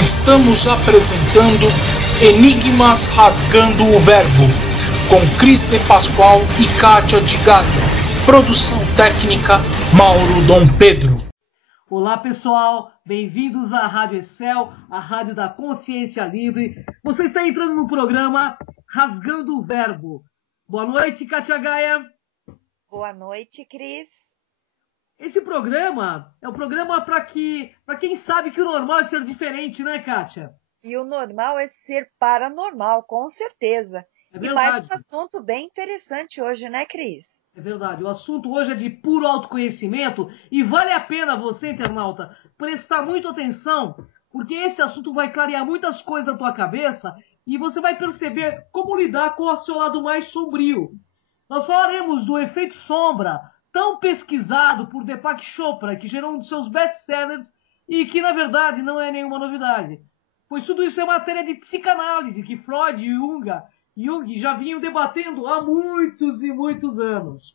Estamos apresentando Enigmas Rasgando o Verbo, com Cris de Pascoal e Kátia de Galho. Produção técnica Mauro Dom Pedro. Olá pessoal, bem-vindos à Rádio Excel, a rádio da consciência livre. Você está entrando no programa Rasgando o Verbo. Boa noite, Kátia Gaia. Boa noite, Cris. Esse programa é um programa para quem sabe que o normal é ser diferente, né, Kátia? E o normal é ser paranormal, com certeza. É E mais verdade. um assunto bem interessante hoje, né, Cris? É verdade. O assunto hoje é de puro autoconhecimento e vale a pena você, internauta, prestar muita atenção, porque esse assunto vai clarear muitas coisas na tua cabeça e você vai perceber como lidar com o seu lado mais sombrio. Nós falaremos do efeito sombra, tão pesquisado por Deepak Chopra, que gerou um dos seus best-sellers e que, na verdade, não é nenhuma novidade. Pois tudo isso é matéria de psicanálise que Freud e Jung já vinham debatendo há muitos e muitos anos.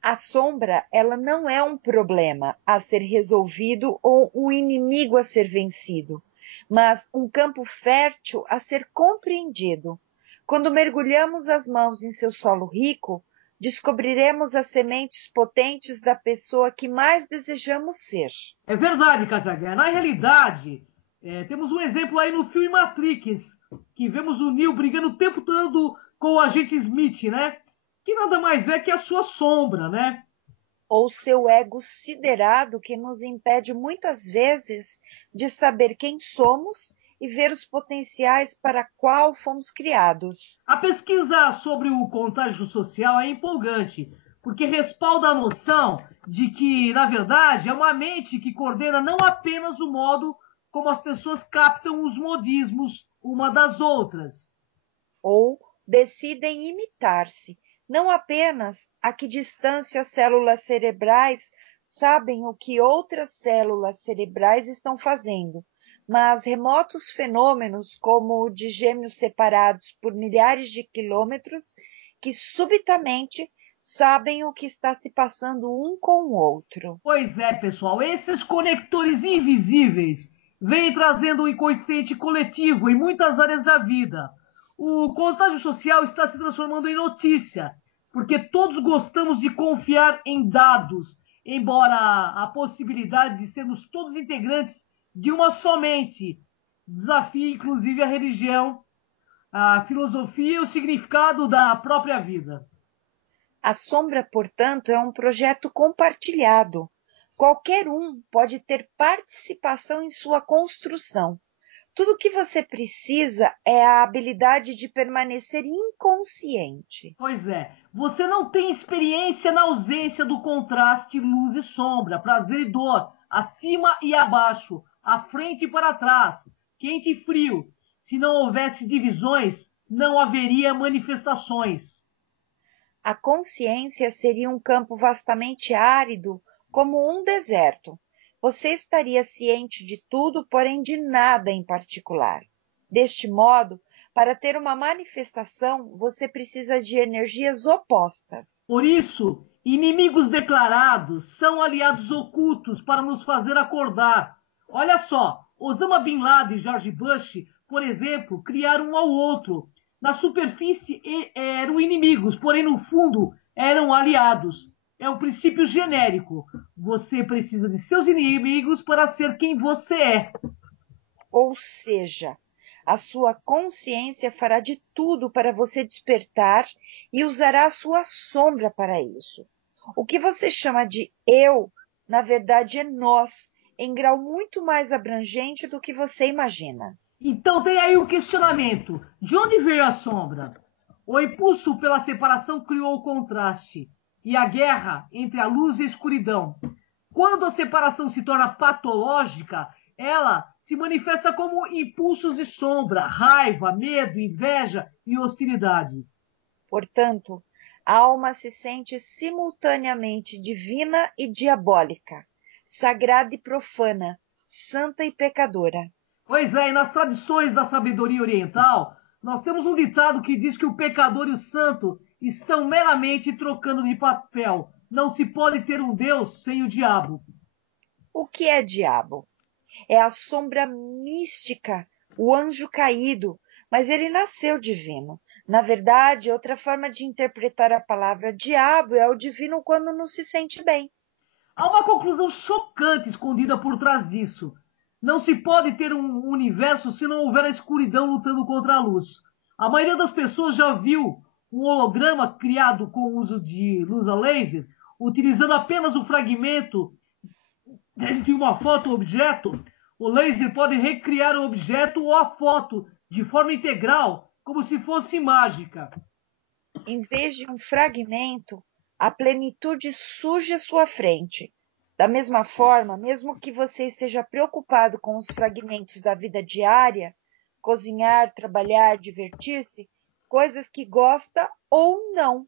A sombra, ela não é um problema a ser resolvido ou um inimigo a ser vencido, mas um campo fértil a ser compreendido. Quando mergulhamos as mãos em seu solo rico, descobriremos as sementes potentes da pessoa que mais desejamos ser. É verdade, Casaguer. Na realidade, temos um exemplo aí no filme Matrix, que vemos o Neo brigando o tempo todo com o agente Smith, né? Que nada mais é que a sua sombra, né? Ou seu ego siderado que nos impede muitas vezes de saber quem somos e ver os potenciais para qual fomos criados. A pesquisa sobre o contágio social é empolgante, porque respalda a noção de que, na verdade, é uma mente que coordena não apenas o modo como as pessoas captam os modismos uma das outras. Ou decidem imitar-se, não apenas a que distância as células cerebrais sabem o que outras células cerebrais estão fazendo, mas remotos fenômenos como o de gêmeos separados por milhares de quilômetros que subitamente sabem o que está se passando um com o outro. Pois é, pessoal, esses conectores invisíveis vêm trazendo o inconsciente coletivo em muitas áreas da vida. O contágio social está se transformando em notícia, porque todos gostamos de confiar em dados, embora a possibilidade de sermos todos integrantes de uma só mente desafie inclusive a religião, a filosofia e o significado da própria vida. A sombra, portanto, é um projeto compartilhado. Qualquer um pode ter participação em sua construção. Tudo o que você precisa é a habilidade de permanecer inconsciente. Pois é, você não tem experiência na ausência do contraste luz e sombra, prazer e dor, acima e abaixo, à frente e para trás, quente e frio. Se não houvesse divisões, não haveria manifestações. A consciência seria um campo vastamente árido, como um deserto. Você estaria ciente de tudo, porém de nada em particular. Deste modo, para ter uma manifestação, você precisa de energias opostas. Por isso, inimigos declarados são aliados ocultos para nos fazer acordar. Olha só, Osama Bin Laden e George Bush, por exemplo, criaram um ao outro. Na superfície eram inimigos, porém no fundo eram aliados. É um princípio genérico. Você precisa de seus inimigos para ser quem você é. Ou seja, a sua consciência fará de tudo para você despertar e usará a sua sombra para isso. O que você chama de eu, na verdade é nós, em grau muito mais abrangente do que você imagina. Então tem aí o questionamento. De onde veio a sombra? O impulso pela separação criou o contraste e a guerra entre a luz e a escuridão. Quando a separação se torna patológica, ela se manifesta como impulsos de sombra, raiva, medo, inveja e hostilidade. Portanto, a alma se sente simultaneamente divina e diabólica, sagrada e profana, santa e pecadora. Pois é, e nas tradições da sabedoria oriental, nós temos um ditado que diz que o pecador e o santo estão meramente trocando de papel. Não se pode ter um Deus sem o diabo. O que é diabo? É a sombra mística, o anjo caído, mas ele nasceu divino. Na verdade, outra forma de interpretar a palavra diabo é o divino quando não se sente bem. Há uma conclusão chocante escondida por trás disso. Não se pode ter um universo se não houver a escuridão lutando contra a luz. A maioria das pessoas já viu um holograma criado com o uso de luz a laser, utilizando apenas o fragmento de uma foto ou objeto. O laser pode recriar o objeto ou a foto de forma integral, como se fosse mágica. Em vez de um fragmento, a plenitude surge à sua frente. Da mesma forma, mesmo que você esteja preocupado com os fragmentos da vida diária, cozinhar, trabalhar, divertir-se, coisas que gosta ou não.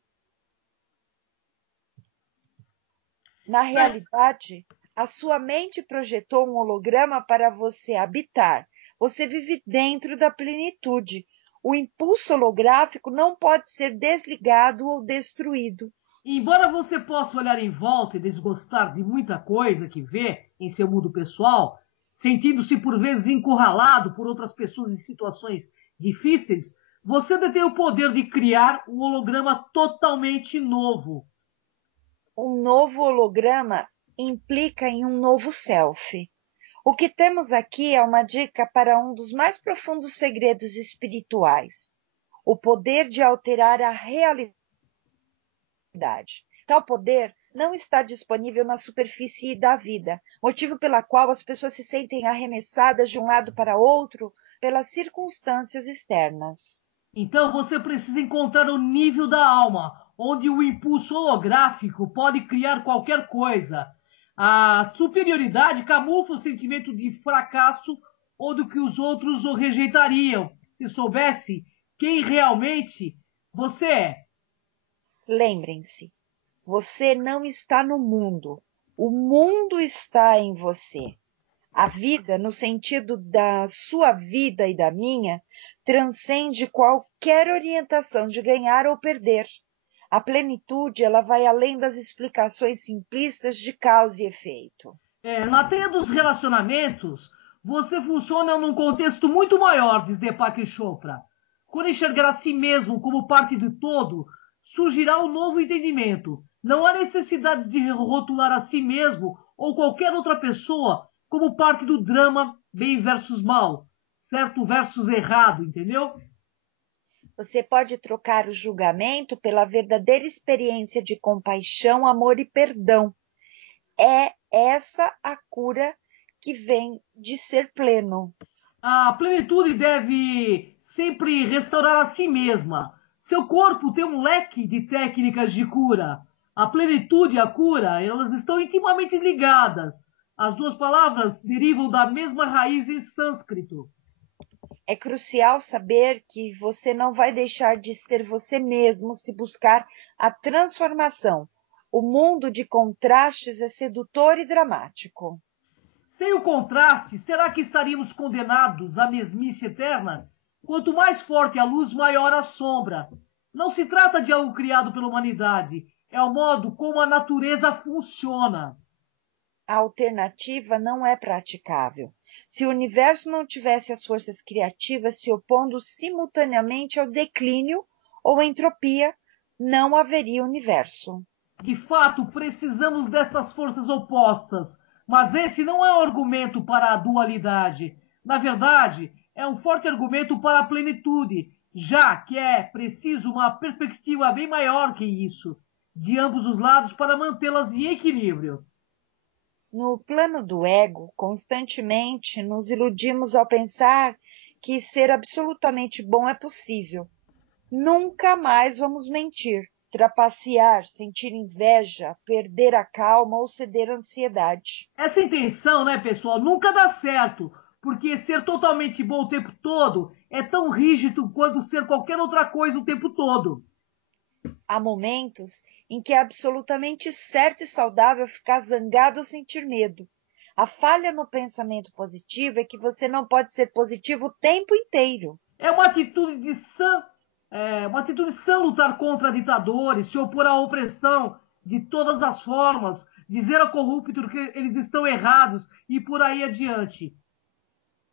Na realidade, a sua mente projetou um holograma para você habitar. Você vive dentro da plenitude. O impulso holográfico não pode ser desligado ou destruído. Embora você possa olhar em volta e desgostar de muita coisa que vê em seu mundo pessoal, sentindo-se por vezes encurralado por outras pessoas em situações difíceis, você detém o poder de criar um holograma totalmente novo. Um novo holograma implica em um novo self. O que temos aqui é uma dica para um dos mais profundos segredos espirituais: o poder de alterar a realidade. Tal poder não está disponível na superfície da vida, motivo pela qual as pessoas se sentem arremessadas de um lado para outro pelas circunstâncias externas. Então você precisa encontrar o nível da alma, onde o impulso holográfico pode criar qualquer coisa. A superioridade camufla o sentimento de fracasso ou do que os outros o rejeitariam, se soubesse quem realmente você é. Lembrem-se, você não está no mundo, o mundo está em você. A vida, no sentido da sua vida e da minha, transcende qualquer orientação de ganhar ou perder. A plenitude, ela vai além das explicações simplistas de causa e efeito. Na teia dos relacionamentos, você funciona num contexto muito maior, diz Deepak Chopra. Quando enxergar a si mesmo como parte do todo, surgirá um novo entendimento. Não há necessidade de rotular a si mesmo ou qualquer outra pessoa como parte do drama bem versus mal, certo versus errado, entendeu? Você pode trocar o julgamento pela verdadeira experiência de compaixão, amor e perdão. É essa a cura que vem de ser pleno. A plenitude deve sempre restaurar a si mesma. Seu corpo tem um leque de técnicas de cura. A plenitude e a cura, elas estão intimamente ligadas. As duas palavras derivam da mesma raiz em sânscrito. É crucial saber que você não vai deixar de ser você mesmo se buscar a transformação. O mundo de contrastes é sedutor e dramático. Sem o contraste, será que estaríamos condenados à mesmice eterna? Quanto mais forte a luz, maior a sombra. Não se trata de algo criado pela humanidade, é o modo como a natureza funciona. A alternativa não é praticável. Se o universo não tivesse as forças criativas se opondo simultaneamente ao declínio ou entropia, não haveria universo. De fato, precisamos dessas forças opostas, mas esse não é um argumento para a dualidade. Na verdade, é um forte argumento para a plenitude, já que é preciso uma perspectiva bem maior que isso, de ambos os lados para mantê-las em equilíbrio. No plano do ego, constantemente nos iludimos ao pensar que ser absolutamente bom é possível. Nunca mais vamos mentir, trapacear, sentir inveja, perder a calma ou ceder à ansiedade. Essa intenção, né, pessoal, nunca dá certo, porque ser totalmente bom o tempo todo é tão rígido quanto ser qualquer outra coisa o tempo todo. Há momentos em que é absolutamente certo e saudável ficar zangado ou sentir medo. A falha no pensamento positivo é que você não pode ser positivo o tempo inteiro. É uma atitude sã lutar contra ditadores, se opor à opressão de todas as formas, dizer a corruptos que eles estão errados e por aí adiante.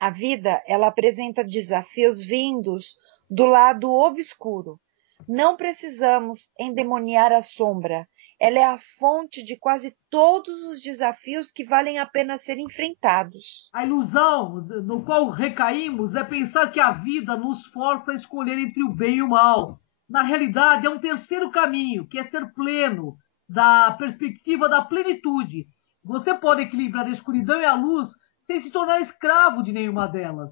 A vida, ela apresenta desafios vindos do lado obscuro. Não precisamos endemoniar a sombra. Ela é a fonte de quase todos os desafios que valem a pena ser enfrentados. A ilusão no qual recaímos é pensar que a vida nos força a escolher entre o bem e o mal. Na realidade, é um terceiro caminho, que é ser pleno, da perspectiva da plenitude. Você pode equilibrar a escuridão e a luz sem se tornar escravo de nenhuma delas.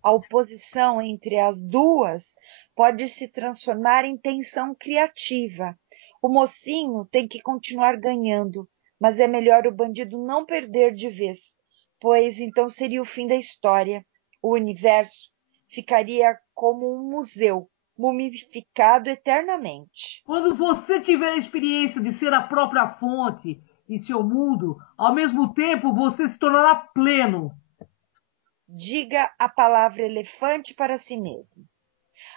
A oposição entre as duas pode se transformar em tensão criativa. O mocinho tem que continuar ganhando, mas é melhor o bandido não perder de vez, pois então seria o fim da história. O universo ficaria como um museu, mumificado eternamente. Quando você tiver a experiência de ser a própria fonte em seu mundo, ao mesmo tempo você se tornará pleno. Diga a palavra elefante para si mesmo.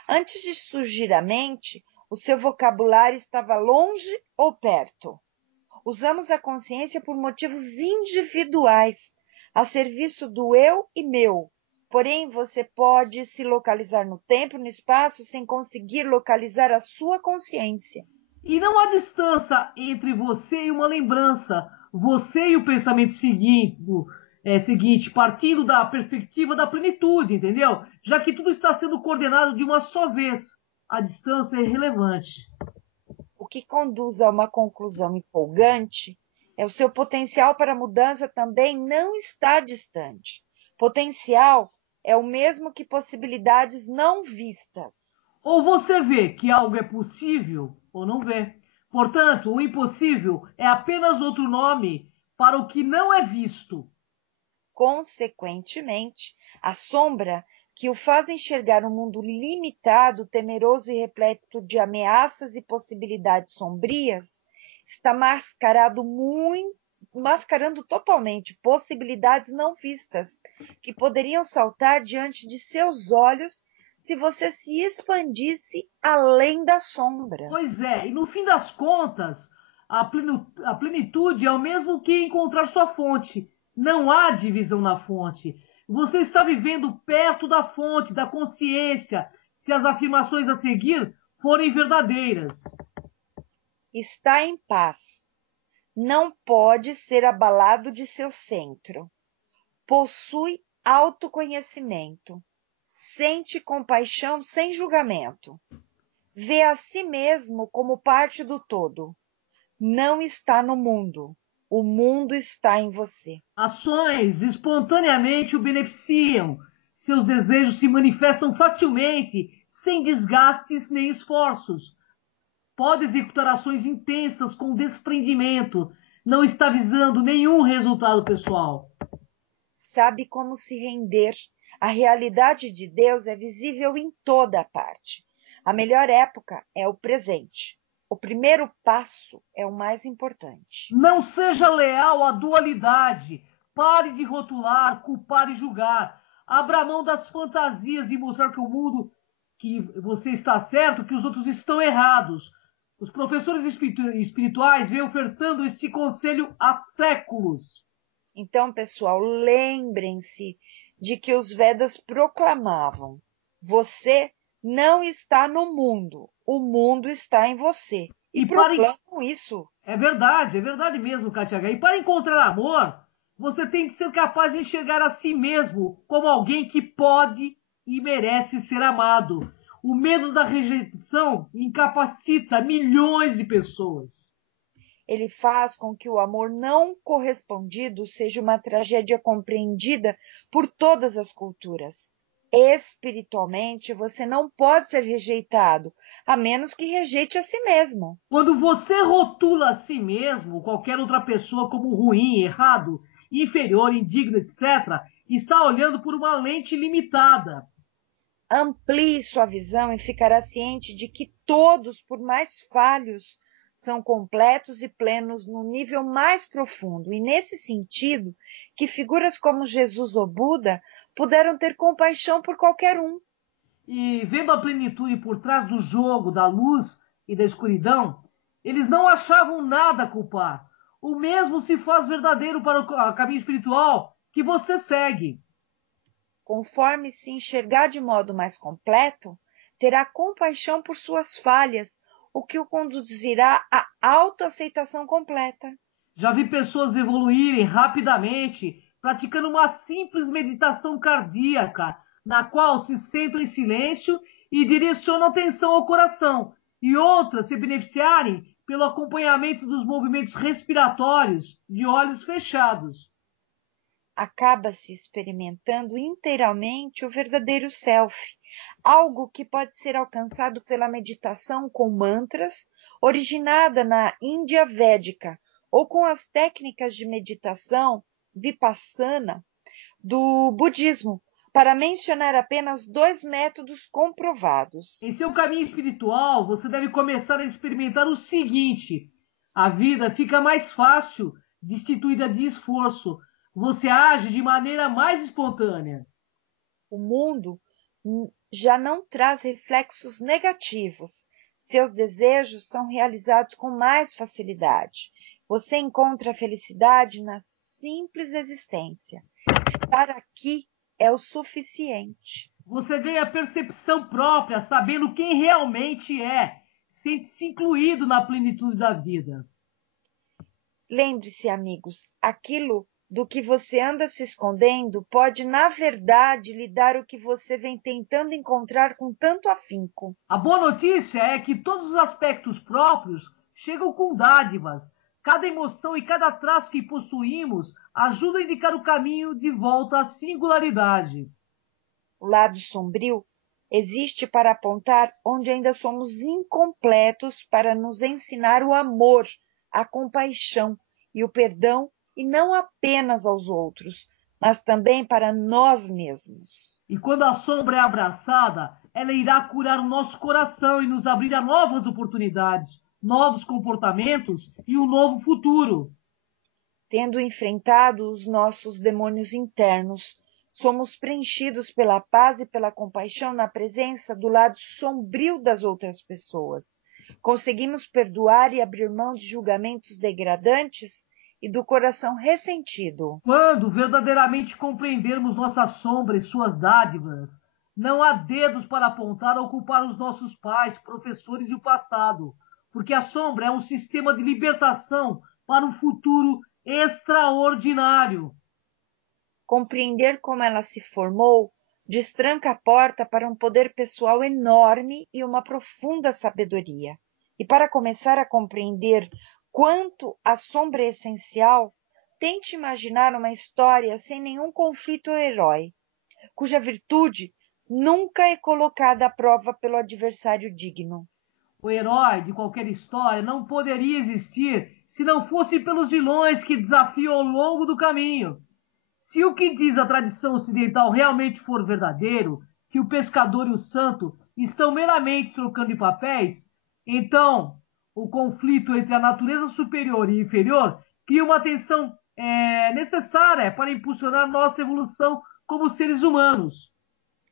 Antes de surgir a mente, o seu vocabulário estava longe ou perto. Usamos a consciência por motivos individuais, a serviço do eu e meu. Porém, você pode se localizar no tempo e no espaço sem conseguir localizar a sua consciência. E não há distância entre você e uma lembrança. Você e o pensamento seguinte, partindo da perspectiva da plenitude, entendeu? Já que tudo está sendo coordenado de uma só vez. A distância é irrelevante. O que conduz a uma conclusão empolgante é o seu potencial para a mudança também não está distante. Potencial é o mesmo que possibilidades não vistas. Ou você vê que algo é possível, ou não vê. Portanto, o impossível é apenas outro nome para o que não é visto. Consequentemente, a sombra que o faz enxergar um mundo limitado, temeroso e repleto de ameaças e possibilidades sombrias, está mascarando totalmente possibilidades não vistas, que poderiam saltar diante de seus olhos se você se expandisse além da sombra. Pois é, e no fim das contas, a plenitude é o mesmo que encontrar sua fonte. Não há divisão na fonte. Você está vivendo perto da fonte, da consciência, se as afirmações a seguir forem verdadeiras. Está em paz. Não pode ser abalado de seu centro. Possui autoconhecimento. Sente compaixão sem julgamento. Vê a si mesmo como parte do todo. Não está no mundo. O mundo está em você. Ações espontaneamente o beneficiam. Seus desejos se manifestam facilmente, sem desgastes nem esforços. Pode executar ações intensas com desprendimento. Não está visando nenhum resultado pessoal. Sabe como se render. A realidade de Deus é visível em toda parte. A melhor época é o presente. O primeiro passo é o mais importante. Não seja leal à dualidade. Pare de rotular, culpar e julgar. Abra mão das fantasias e mostrar que o mundo, que você está certo, que os outros estão errados. Os professores espirituais vêm ofertando esse conselho há séculos. Então, pessoal, lembrem-se de que os Vedas proclamavam: você não está no mundo, o mundo está em você. E proclamam isso. É verdade mesmo, Katia H. E para encontrar amor, você tem que ser capaz de enxergar a si mesmo como alguém que pode e merece ser amado. O medo da rejeição incapacita milhões de pessoas. Ele faz com que o amor não correspondido seja uma tragédia compreendida por todas as culturas. Espiritualmente, você não pode ser rejeitado, a menos que rejeite a si mesmo. Quando você rotula a si mesmo, ou qualquer outra pessoa como ruim, errado, inferior, indigno, etc., está olhando por uma lente limitada. Amplie sua visão e ficará ciente de que todos, por mais falhos, são completos e plenos no nível mais profundo. E nesse sentido, que figuras como Jesus ou Buda puderam ter compaixão por qualquer um. E vendo a plenitude por trás do jogo, da luz e da escuridão, eles não achavam nada a culpar. O mesmo se faz verdadeiro para o caminho espiritual que você segue. Conforme se enxergar de modo mais completo, terá compaixão por suas falhas, o que o conduzirá à autoaceitação completa. Já vi pessoas evoluírem rapidamente praticando uma simples meditação cardíaca, na qual se sentam em silêncio e direcionam atenção ao coração, e outras se beneficiarem pelo acompanhamento dos movimentos respiratórios de olhos fechados. Acaba-se experimentando inteiramente o verdadeiro self, algo que pode ser alcançado pela meditação com mantras, originada na Índia Védica, ou com as técnicas de meditação Vipassana do budismo, para mencionar apenas 2 métodos comprovados. Em seu caminho espiritual, você deve começar a experimentar o seguinte: a vida fica mais fácil, destituída de esforço. Você age de maneira mais espontânea. O mundo já não traz reflexos negativos. Seus desejos são realizados com mais facilidade. Você encontra a felicidade na simples existência. Estar aqui é o suficiente. Você ganha percepção própria, sabendo quem realmente é, sente-se incluído na plenitude da vida. Lembre-se, amigos, aquilo do que você anda se escondendo pode, na verdade, lhe dar o que você vem tentando encontrar com tanto afinco. A boa notícia é que todos os aspectos próprios chegam com dádivas. Cada emoção e cada traço que possuímos ajuda a indicar o caminho de volta à singularidade. O lado sombrio existe para apontar onde ainda somos incompletos, para nos ensinar o amor, a compaixão e o perdão, e não apenas aos outros, mas também para nós mesmos. E quando a sombra é abraçada, ela irá curar o nosso coração e nos abrir a novas oportunidades, novos comportamentos e um novo futuro. Tendo enfrentado os nossos demônios internos, somos preenchidos pela paz e pela compaixão na presença do lado sombrio das outras pessoas. Conseguimos perdoar e abrir mão de julgamentos degradantes e do coração ressentido. Quando verdadeiramente compreendermos nossa sombra e suas dádivas, não há dedos para apontar ou culpar os nossos pais, professores e o passado, porque a sombra é um sistema de libertação para um futuro extraordinário. Compreender como ela se formou destranca a porta para um poder pessoal enorme e uma profunda sabedoria. E para começar a compreender quanto a sombra é essencial, tente imaginar uma história sem nenhum conflito ou herói, cuja virtude nunca é colocada à prova pelo adversário digno. O herói de qualquer história não poderia existir se não fosse pelos vilões que desafiam ao longo do caminho. Se o que diz a tradição ocidental realmente for verdadeiro, que o pescador e o santo estão meramente trocando de papéis, então o conflito entre a natureza superior e inferior cria uma tensão necessária para impulsionar nossa evolução como seres humanos.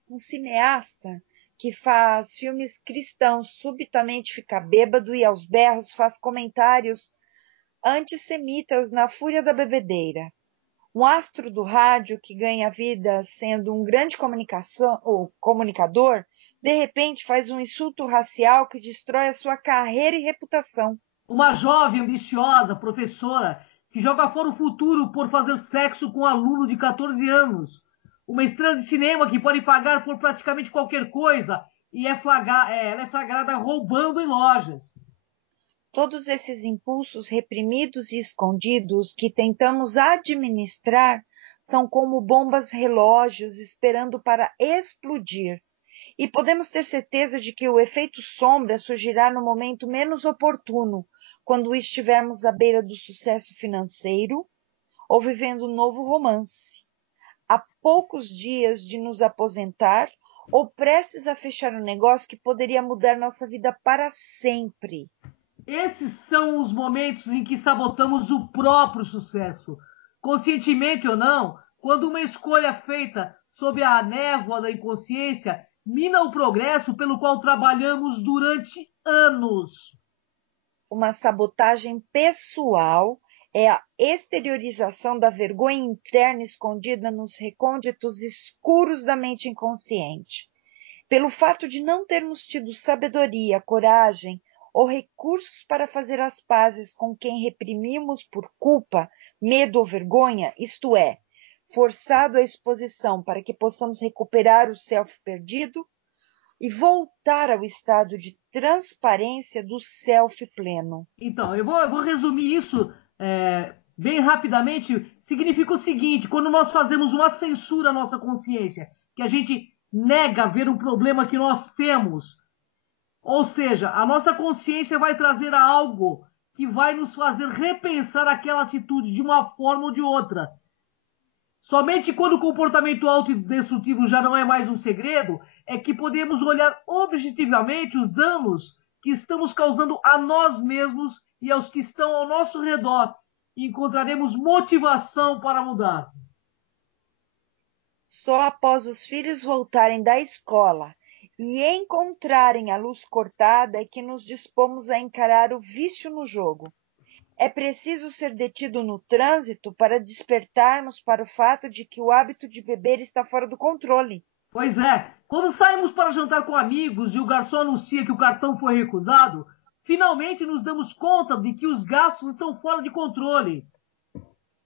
Um cineasta que faz filmes cristãos subitamente fica bêbado e aos berros faz comentários antissemitas na fúria da bebedeira. Um astro do rádio que ganha vida sendo um grande comunicador, de repente faz um insulto racial que destrói a sua carreira e reputação. Uma jovem ambiciosa professora que joga fora o futuro por fazer sexo com um aluno de 14 anos. Uma estrela de cinema que pode pagar por praticamente qualquer coisa e ela é flagrada roubando em lojas. Todos esses impulsos reprimidos e escondidos que tentamos administrar são como bombas relógios esperando para explodir. E podemos ter certeza de que o efeito sombra surgirá no momento menos oportuno, quando estivermos à beira do sucesso financeiro ou vivendo um novo romance. Há poucos dias de nos aposentar ou prestes a fechar um negócio que poderia mudar nossa vida para sempre. Esses são os momentos em que sabotamos o próprio sucesso. Conscientemente ou não, quando uma escolha feita sob a névoa da inconsciência mina o progresso pelo qual trabalhamos durante anos. Uma sabotagem pessoal É a exteriorização da vergonha interna escondida nos recônditos escuros da mente inconsciente. Pelo fato de não termos tido sabedoria, coragem ou recursos para fazer as pazes com quem reprimimos por culpa, medo ou vergonha, isto é, forçado à exposição para que possamos recuperar o self perdido e voltar ao estado de transparência do self pleno. Então, eu vou resumir isso bem rapidamente. Significa o seguinte: quando nós fazemos uma censura à nossa consciência, que a gente nega ver um problema que nós temos, ou seja, a nossa consciência vai trazer algo que vai nos fazer repensar aquela atitude de uma forma ou de outra. Somente quando o comportamento autodestrutivo já não é mais um segredo, é que podemos olhar objetivamente os danos que estamos causando a nós mesmos e aos que estão ao nosso redor, e encontraremos motivação para mudar. Só após os filhos voltarem da escola e encontrarem a luz cortada é que nos dispomos a encarar o vício no jogo. É preciso ser detido no trânsito para despertarmos para o fato de que o hábito de beber está fora do controle. Pois é, quando saímos para jantar com amigos e o garçom anuncia que o cartão foi recusado, finalmente nos damos conta de que os gastos estão fora de controle.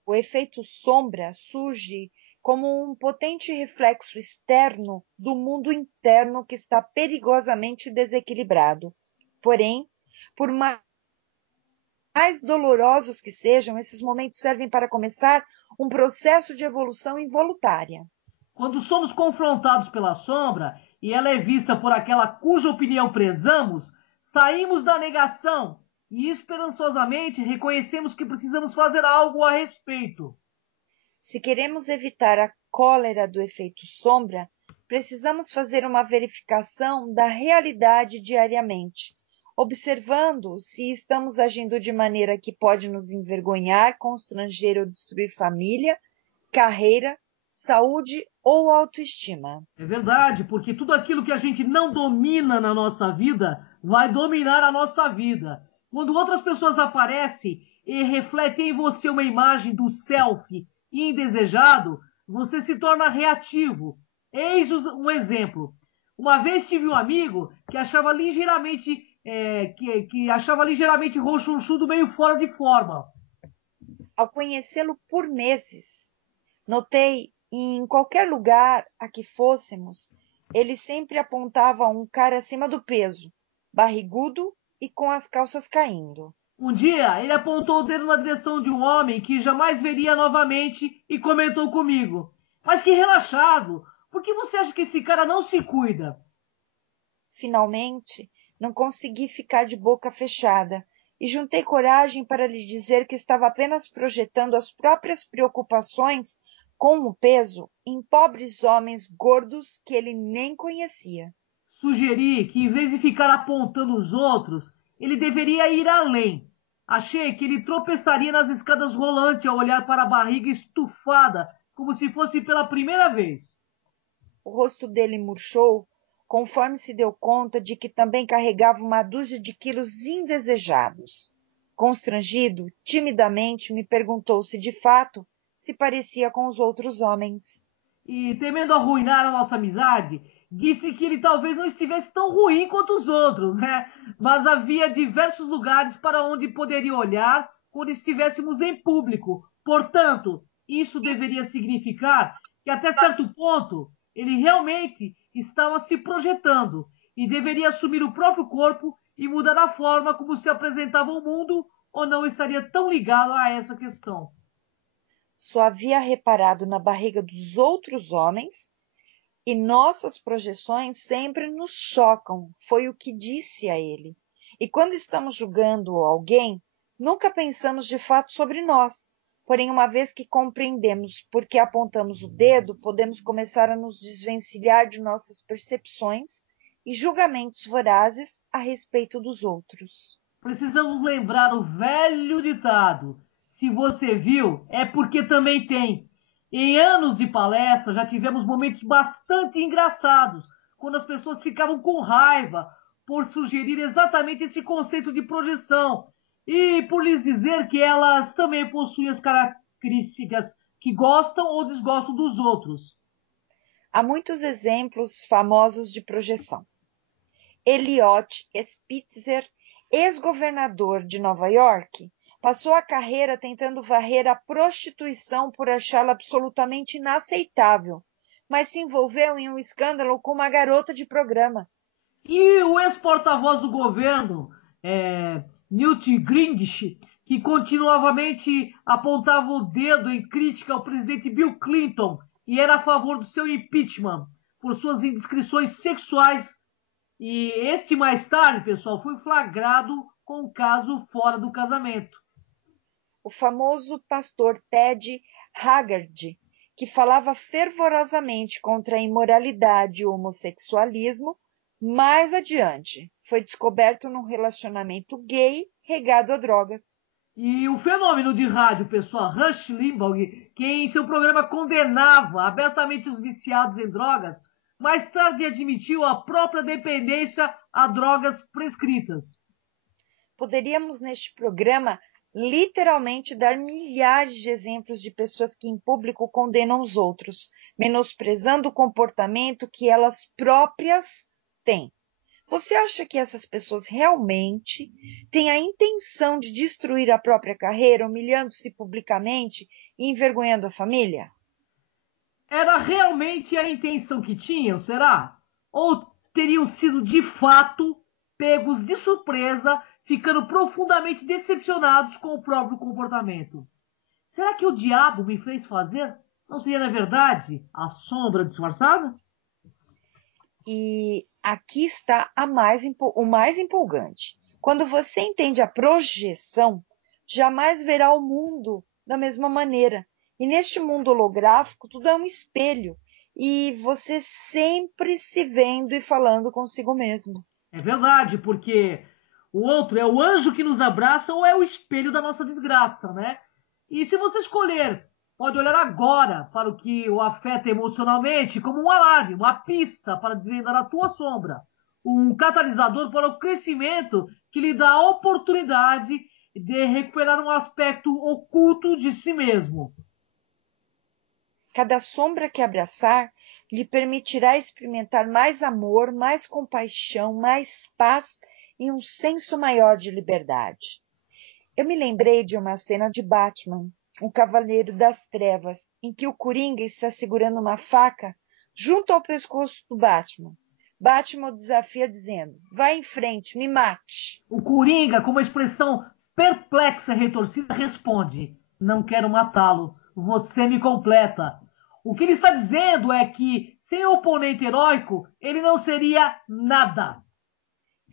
O efeito sombra surge como um potente reflexo externo do mundo interno que está perigosamente desequilibrado. Porém, por mais dolorosos que sejam, esses momentos servem para começar um processo de evolução involuntária. Quando somos confrontados pela sombra e ela é vista por aquela cuja opinião prezamos, saímos da negação e esperançosamente reconhecemos que precisamos fazer algo a respeito. Se queremos evitar a cólera do efeito sombra, precisamos fazer uma verificação da realidade diariamente, observando se estamos agindo de maneira que pode nos envergonhar, constranger ou destruir família, carreira, saúde ou autoestima. É verdade, porque tudo aquilo que a gente não domina na nossa vida vai dominar a nossa vida. Quando outras pessoas aparecem e refletem em você uma imagem do self indesejado, você se torna reativo. Eis um exemplo. Uma vez tive um amigo que achava ligeiramente roxunchudo, meio fora de forma. Ao conhecê-lo por meses, notei em qualquer lugar a que fôssemos, ele sempre apontava um cara acima do peso, barrigudo e com as calças caindo. Um dia, ele apontou o dedo na direção de um homem que jamais veria novamente e comentou comigo: "Mas que relaxado! Por que você acha que esse cara não se cuida?" Finalmente, não consegui ficar de boca fechada e juntei coragem para lhe dizer que estava apenas projetando as próprias preocupações com o peso em pobres homens gordos que ele nem conhecia. Sugeri que, em vez de ficar apontando os outros, ele deveria ir além. Achei que ele tropeçaria nas escadas rolantes ao olhar para a barriga estufada, como se fosse pela primeira vez. O rosto dele murchou, conforme se deu conta de que também carregava uma dúzia de quilos indesejados. Constrangido, timidamente me perguntou se de fato se parecia com os outros homens. E, temendo arruinar a nossa amizade, disse que ele talvez não estivesse tão ruim quanto os outros, né? Mas havia diversos lugares para onde poderia olhar quando estivéssemos em público. Portanto, isso deveria significar que até certo ponto ele realmente estava se projetando e deveria assumir o próprio corpo e mudar a forma como se apresentava ao mundo, ou não estaria tão ligado a essa questão. Só havia reparado na barriga dos outros homens e nossas projeções sempre nos chocam, foi o que disse a ele. E quando estamos julgando alguém, nunca pensamos de fato sobre nós. Porém, uma vez que compreendemos por que apontamos o dedo, podemos começar a nos desvencilhar de nossas percepções e julgamentos vorazes a respeito dos outros. Precisamos lembrar o velho ditado: se você viu, é porque também tem. Em anos de palestra, já tivemos momentos bastante engraçados, quando as pessoas ficavam com raiva por sugerir exatamente esse conceito de projeção. E por lhes dizer que elas também possuem as características que gostam ou desgostam dos outros. Há muitos exemplos famosos de projeção. Eliot Spitzer, ex-governador de Nova York, passou a carreira tentando varrer a prostituição por achá-la absolutamente inaceitável, mas se envolveu em um escândalo com uma garota de programa. E o ex-porta-voz do governo, Newt Gingrich, que continuamente apontava o dedo em crítica ao presidente Bill Clinton e era a favor do seu impeachment por suas indiscrições sexuais. E este mais tarde, pessoal, foi flagrado com um caso fora do casamento. O famoso pastor Ted Haggard, que falava fervorosamente contra a imoralidade e o homossexualismo, mais adiante foi descoberto num relacionamento gay regado a drogas. E o fenômeno de rádio, pessoal, Rush Limbaugh, que em seu programa condenava abertamente os viciados em drogas, mais tarde admitiu a própria dependência a drogas prescritas. Poderíamos, neste programa, literalmente dar milhares de exemplos de pessoas que em público condenam os outros, menosprezando o comportamento que elas próprias têm. Você acha que essas pessoas realmente têm a intenção de destruir a própria carreira, humilhando-se publicamente e envergonhando a família? Era realmente a intenção que tinham, será? Ou teriam sido de fato pegos de surpresa, ficando profundamente decepcionados com o próprio comportamento? Será que o diabo me fez fazer? Não seria, na verdade, a sombra disfarçada? E aqui está o mais empolgante. Quando você entende a projeção, jamais verá o mundo da mesma maneira. E neste mundo holográfico, tudo é um espelho. E você sempre se vendo e falando consigo mesmo. É verdade, porque o outro é o anjo que nos abraça ou é o espelho da nossa desgraça, né? E se você escolher, pode olhar agora para o que o afeta emocionalmente como um alarme, uma pista para desvendar a tua sombra, um catalisador para o crescimento que lhe dá a oportunidade de recuperar um aspecto oculto de si mesmo. Cada sombra que abraçar lhe permitirá experimentar mais amor, mais compaixão, mais paz e um senso maior de liberdade. Eu me lembrei de uma cena de Batman, um Cavaleiro das Trevas, em que o Coringa está segurando uma faca junto ao pescoço do Batman. Batman o desafia dizendo: vai em frente, me mate. O Coringa, com uma expressão perplexa e retorcida, responde: não quero matá-lo, você me completa. O que ele está dizendo é que, sem o oponente heróico, ele não seria nada.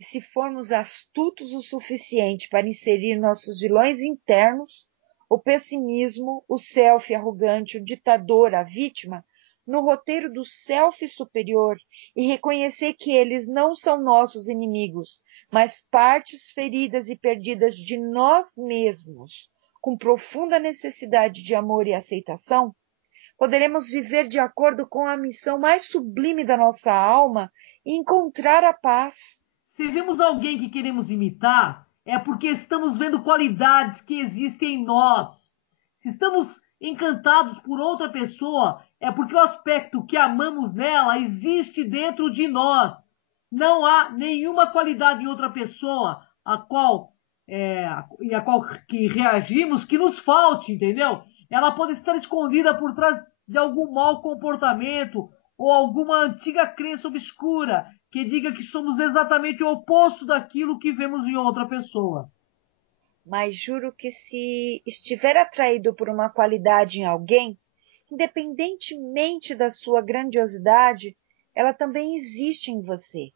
E se formos astutos o suficiente para inserir nossos vilões internos, o pessimismo, o self arrogante, o ditador, a vítima, no roteiro do self superior e reconhecer que eles não são nossos inimigos, mas partes feridas e perdidas de nós mesmos, com profunda necessidade de amor e aceitação, poderemos viver de acordo com a missão mais sublime da nossa alma e encontrar a paz. Se vemos alguém que queremos imitar, é porque estamos vendo qualidades que existem em nós. Se estamos encantados por outra pessoa, é porque o aspecto que amamos nela existe dentro de nós. Não há nenhuma qualidade em outra pessoa a qual que reagimos que nos falte, entendeu? Ela pode estar escondida por trás de algum mau comportamento ou alguma antiga crença obscura que diga que somos exatamente o oposto daquilo que vemos em outra pessoa. Mas juro que se estiver atraído por uma qualidade em alguém, independentemente da sua grandiosidade, ela também existe em você.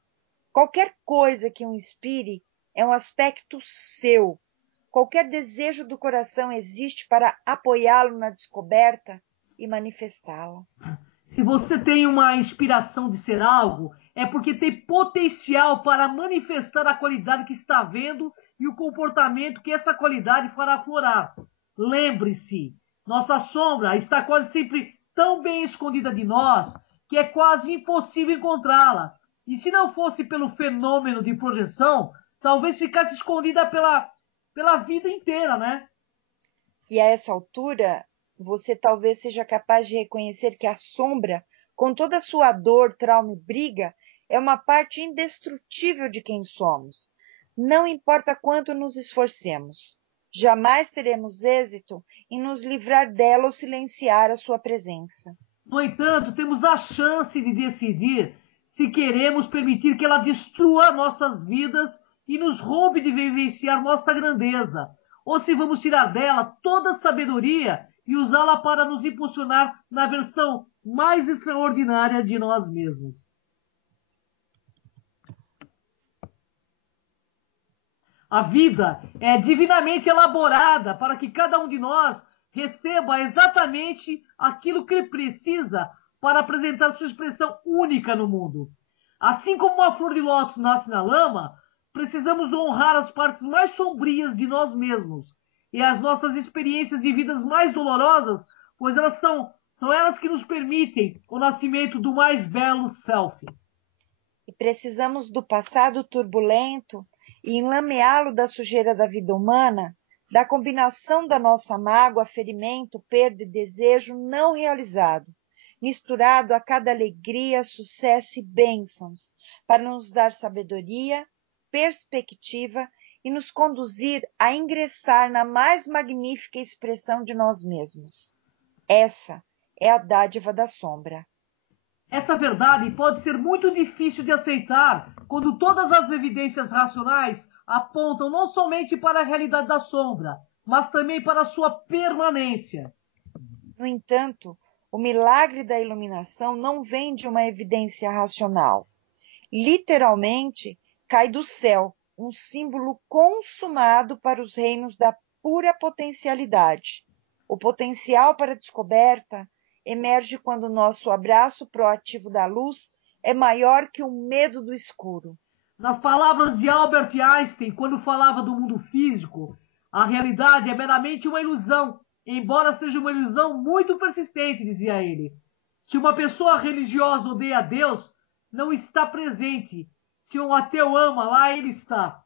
Qualquer coisa que o inspire é um aspecto seu. Qualquer desejo do coração existe para apoiá-lo na descoberta e manifestá-la. Se você tem uma inspiração de ser algo, é porque tem potencial para manifestar a qualidade que está vendo e o comportamento que essa qualidade fará aflorar. Lembre-se, nossa sombra está quase sempre tão bem escondida de nós que é quase impossível encontrá-la. E se não fosse pelo fenômeno de projeção, talvez ficasse escondida pela vida inteira, né? E a essa altura, você talvez seja capaz de reconhecer que a sombra, com toda a sua dor, trauma e briga, é uma parte indestrutível de quem somos. Não importa quanto nos esforcemos, jamais teremos êxito em nos livrar dela ou silenciar a sua presença. No entanto, temos a chance de decidir se queremos permitir que ela destrua nossas vidas e nos roube de vivenciar nossa grandeza, ou se vamos tirar dela toda a sabedoria e usá-la para nos impulsionar na versão mais extraordinária de nós mesmos. A vida é divinamente elaborada para que cada um de nós receba exatamente aquilo que ele precisa para apresentar sua expressão única no mundo. Assim como uma flor de lótus nasce na lama, precisamos honrar as partes mais sombrias de nós mesmos e as nossas experiências de vidas mais dolorosas, pois elas são elas que nos permitem o nascimento do mais belo self. E precisamos do passado turbulento e enlameá-lo da sujeira da vida humana, da combinação da nossa mágoa, ferimento, perda e desejo não realizado, misturado a cada alegria, sucesso e bênçãos, para nos dar sabedoria, perspectiva e nos conduzir a ingressar na mais magnífica expressão de nós mesmos. Essa é a dádiva da sombra. Essa verdade pode ser muito difícil de aceitar quando todas as evidências racionais apontam não somente para a realidade da sombra, mas também para a sua permanência. No entanto, o milagre da iluminação não vem de uma evidência racional. Literalmente, cai do céu, um símbolo consumado para os reinos da pura potencialidade. O potencial para a descoberta emerge quando o nosso abraço proativo da luz é maior que o medo do escuro. Nas palavras de Albert Einstein, quando falava do mundo físico, a realidade é meramente uma ilusão, embora seja uma ilusão muito persistente, dizia ele. Se uma pessoa religiosa odeia Deus, não está presente. Se um ateu ama, lá ele está.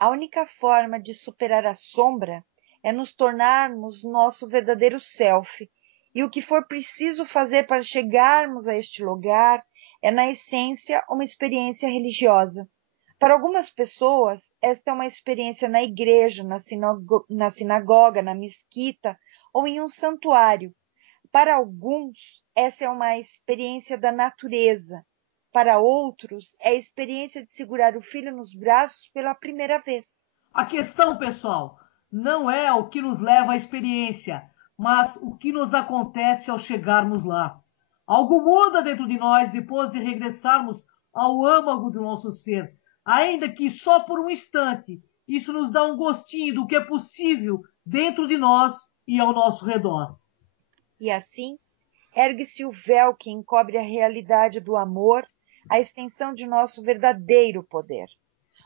A única forma de superar a sombra é nos tornarmos nosso verdadeiro self, e o que for preciso fazer para chegarmos a este lugar é, na essência, uma experiência religiosa. Para algumas pessoas, esta é uma experiência na igreja, na sinagoga, na mesquita ou em um santuário. Para alguns, essa é uma experiência da natureza. Para outros, é a experiência de segurar o filho nos braços pela primeira vez. A questão, pessoal, não é o que nos leva à experiência, mas o que nos acontece ao chegarmos lá. Algo muda dentro de nós depois de regressarmos ao âmago do nosso ser, ainda que só por um instante. Isso nos dá um gostinho do que é possível dentro de nós e ao nosso redor. E assim, ergue-se o véu que encobre a realidade do amor, a extensão de nosso verdadeiro poder.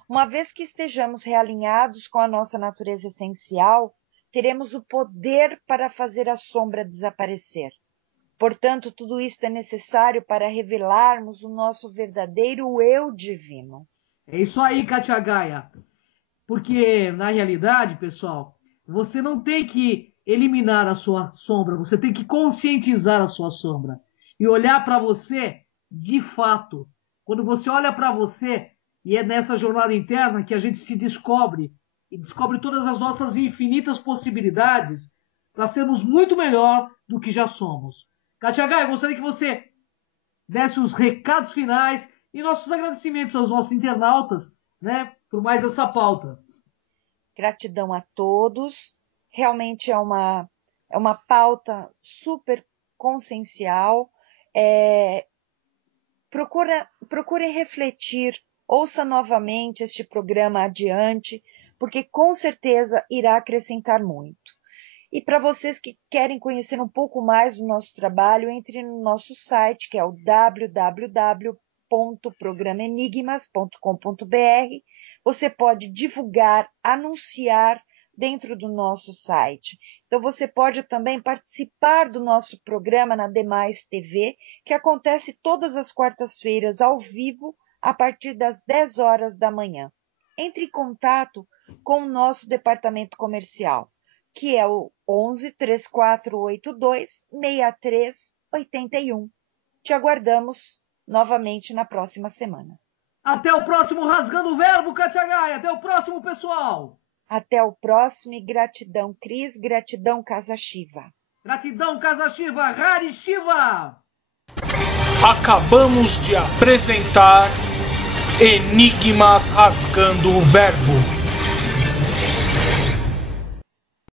Uma vez que estejamos realinhados com a nossa natureza essencial, teremos o poder para fazer a sombra desaparecer. Portanto, tudo isto é necessário para revelarmos o nosso verdadeiro eu divino. É isso aí, Katia Gaia. Porque, na realidade, pessoal, você não tem que eliminar a sua sombra, você tem que conscientizar a sua sombra e olhar para você de fato. Quando você olha para você, e é nessa jornada interna que a gente se descobre e descobre todas as nossas infinitas possibilidades para sermos muito melhor do que já somos. Katia Gaia, eu gostaria que você desse os recados finais e nossos agradecimentos aos nossos internautas, né, por mais essa pauta. Gratidão a todos. Realmente é uma pauta super consciencial. Procurem refletir, ouça novamente este programa adiante, porque com certeza irá acrescentar muito. E para vocês que querem conhecer um pouco mais do nosso trabalho, entre no nosso site, que é o www.programaenigmas.com.br. Você pode divulgar, anunciar dentro do nosso site. Então, você pode também participar do nosso programa na Demais TV, que acontece todas as quartas-feiras ao vivo, a partir das 10 horas da manhã. Entre em contato com o nosso departamento comercial, que é o 11 3482 6381. Te aguardamos novamente na próxima semana. Até o próximo Rasgando o Verbo, Kátia Gaia. Até o próximo, pessoal. Até o próximo e gratidão, Cris. Gratidão, Casa Shiva. Gratidão, Casa Shiva. Hari Shiva. Acabamos de apresentar Enigmas Rasgando o Verbo.